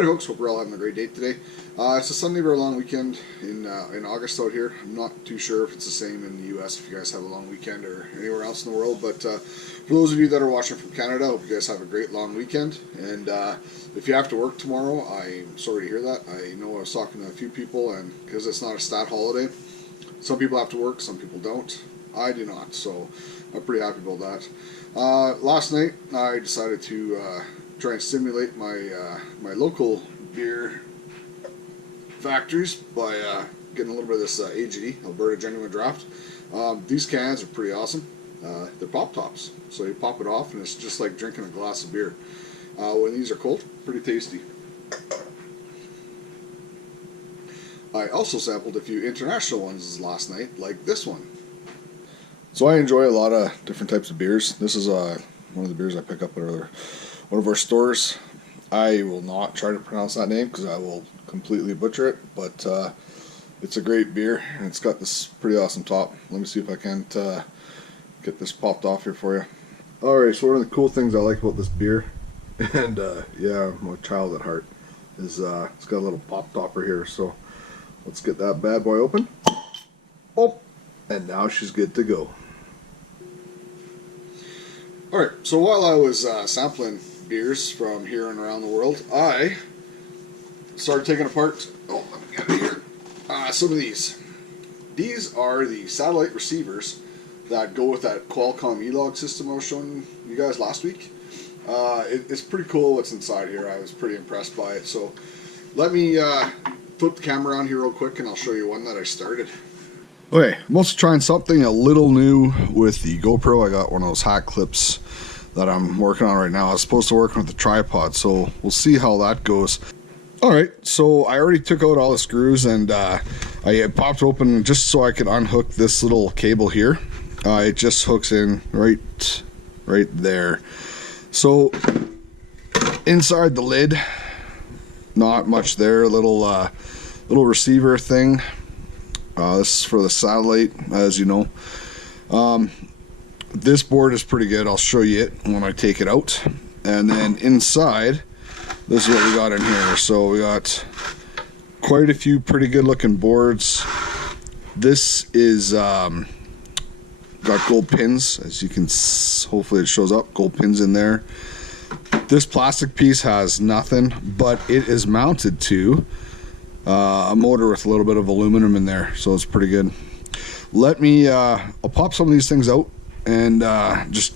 Howdy Folks, hope we're all having a great day today. It's a Sunday beer long weekend in August out here. I'm not too sure if it's the same in the US, if you guys have a long weekend or anywhere else in the world, but for those of you that are watching from Canada, I hope you guys have a great long weekend. And if you have to work tomorrow, I'm sorry to hear that. I know I was talking to a few people, and because it's not a stat holiday, some people have to work, some people don't. I do not, so I'm pretty happy about that. Last night, I decided to try and stimulate my my local beer factories by getting a little bit of this AGD, Alberta Genuine Draft. These cans are pretty awesome. They're pop tops, so you pop it off and it's just like drinking a glass of beer. When these are cold, pretty tasty. I also sampled a few international ones last night, like this one. So I enjoy a lot of different types of beers. This is one of the beers I pick up at one of our stores. I will not try to pronounce that name because I will completely butcher it, but it's a great beer and it's got this pretty awesome top. Let me see if I can't get this popped off here for you. Alright, so one of the cool things I like about this beer, and yeah, I'm a child at heart, is it's got a little pop topper here, so let's get that bad boy open. Oh, and now she's good to go. Alright, so while I was sampling beers from here and around the world, I started taking apart, oh, let me get it here, some of these. These are the satellite receivers that go with that Qualcomm eLog system I was showing you guys last week. It's pretty cool what's inside here. I was pretty impressed by it. So let me flip the camera on here real quick and I'll show you one that I started. Okay, I'm also trying something a little new with the GoPro. I got one of those hat clips that I'm working on right now. I was supposed to work with the tripod, so we'll see how that goes. Alright, so I already took out all the screws and I popped open just so I could unhook this little cable here. It just hooks in right there. So inside the lid, not much there. Little receiver thing. This is for the satellite, as you know. This board is pretty good. I'll show you it when I take it out. And then inside, this is what we got in here. So we got quite a few pretty good looking boards. This is got gold pins, as you can hopefully it shows up, gold pins in there. This plastic piece has nothing, but it is mounted to a motor with a little bit of aluminum in there, so it's pretty good. Let me I'll pop some of these things out and just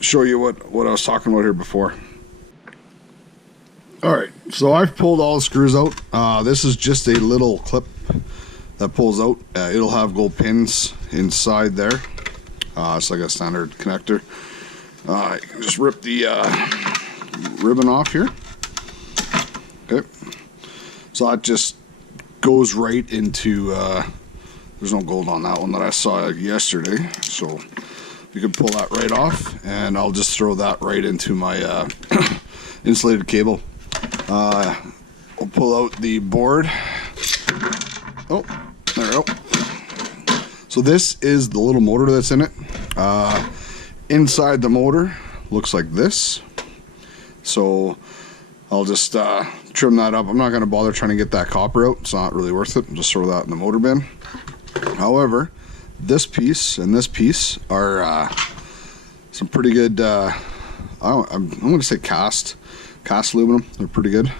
show you what I was talking about here before. Alright, so I've pulled all the screws out. This is just a little clip that pulls out. It'll have gold pins inside there. It's like a standard connector. You can just rip the ribbon off here. Okay, so that just goes right into there's no gold on that one that I saw yesterday, so you can pull that right off and I'll just throw that right into my insulated cable. I'll pull out the board. Oh, there we go. So this is the little motor that's in it. Inside the motor looks like this. So I'll just trim that up. I'm not going to bother trying to get that copper out. It's not really worth it. I'll just throw that in the motor bin. However, this piece and this piece are some pretty good, I'm going to say cast aluminum. They're pretty good.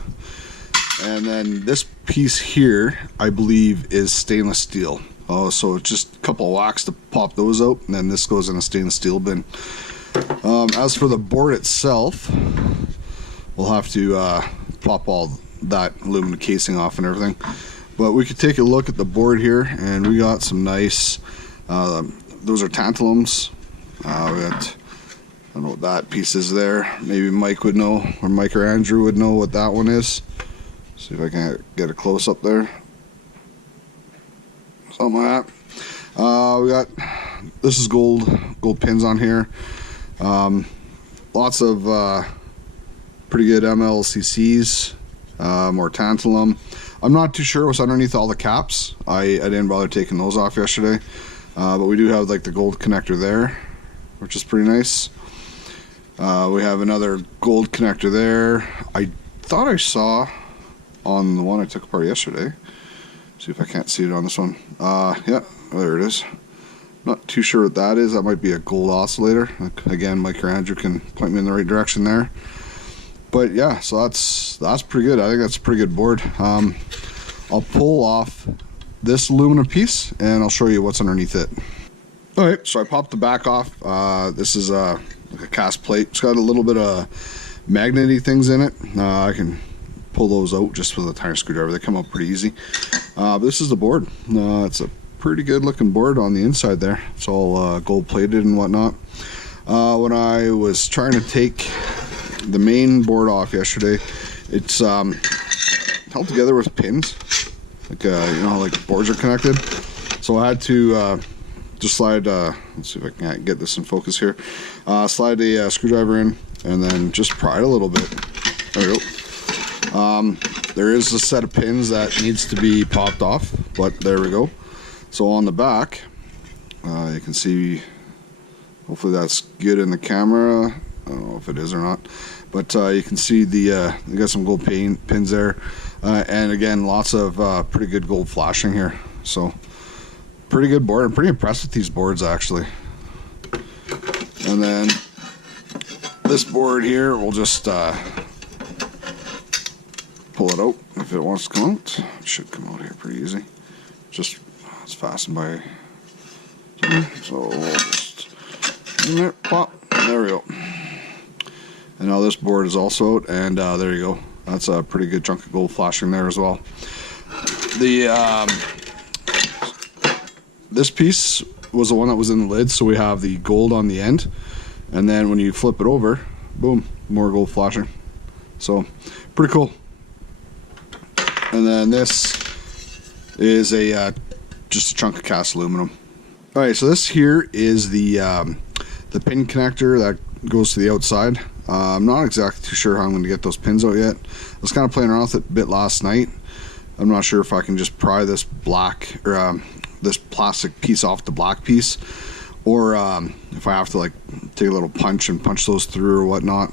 And then this piece here, I believe, is stainless steel. Oh, so it's just a couple of whacks to pop those out, and then this goes in a stainless steel bin. As for the board itself, we'll have to pop all that aluminum casing off and everything. But we could take a look at the board here, and we got some nice, those are tantalums. We got, I don't know what that piece is there. Maybe Mike would know, or Mike or Andrew would know what that one is. See if I can get a close up there. Something like that. We got, this is gold pins on here. Lots of pretty good MLCCs, more tantalum. I'm not too sure what's underneath all the caps. I didn't bother taking those off yesterday. But we do have like the gold connector there, which is pretty nice. We have another gold connector there. I thought I saw on the one I took apart yesterday. See if I can't see it on this one. Yeah, there it is. Not too sure what that is. That might be a gold oscillator. Again, Mike or Andrew can point me in the right direction there. But yeah, so that's pretty good. I think that's a pretty good board. I'll pull off this aluminum piece and I'll show you what's underneath it. Alright, so I popped the back off. This is like a cast plate. It's got a little bit of magnety things in it. I can pull those out just with a tiny screwdriver. They come out pretty easy. But this is the board. It's a pretty good looking board on the inside there. It's all gold plated and whatnot. When I was trying to take the main board off yesterday, it's held together with pins, like you know how like boards are connected. So I had to just slide, let's see if I can get this in focus here, slide a screwdriver in and then just pry it a little bit. There we go. There is a set of pins that needs to be popped off, but there we go. So on the back, you can see, hopefully that's good in the camera. I don't know if it is or not, but you can see the you got some gold pins there, and again lots of pretty good gold flashing here. So pretty good board. I'm pretty impressed with these boards actually. And then this board here, we'll just pull it out if it wants to come out. It should come out here pretty easy. Just it's fastened by so we'll just in there, pop. There we go. And now this board is also out, and there you go. That's a pretty good chunk of gold flashing there as well. The this piece was the one that was in the lid, so we have the gold on the end, and then when you flip it over, boom, more gold flashing. So pretty cool. And then this is a just a chunk of cast aluminum. All right, so this here is the pin connector that goes to the outside. I'm not exactly too sure how I'm going to get those pins out yet. I was kind of playing around with it a bit last night. I'm not sure if I can just pry this black or this plastic piece off the black piece, or if I have to like take a little punch and punch those through or whatnot,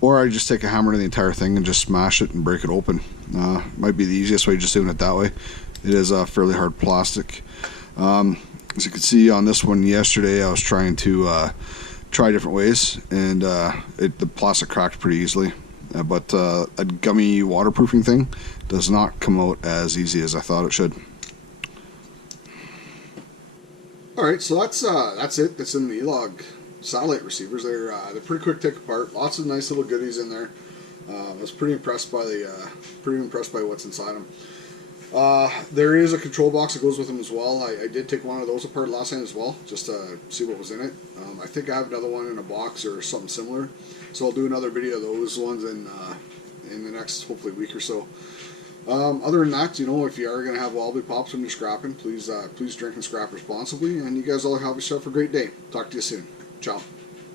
or I just take a hammer to the entire thing and just smash it and break it open. Might be the easiest way, just doing it that way. It is a fairly hard plastic. As you can see on this one yesterday, I was trying to try different ways, and the plastic cracked pretty easily. But a gummy waterproofing thing does not come out as easy as I thought it should. All right, so that's it. That's in the eLog satellite receivers. They're pretty quick to take apart. Lots of nice little goodies in there. I was pretty impressed by what's inside them. There is a control box that goes with them as well. I did take one of those apart last night as well, just to see what was in it. I think I have another one in a box or something similar, so I'll do another video of those ones in the next hopefully week or so. Other than that, you know, if you are going to have wobbly pops when you're scrapping, please drink and scrap responsibly, and you guys all have yourself a great day. Talk to you soon. Ciao.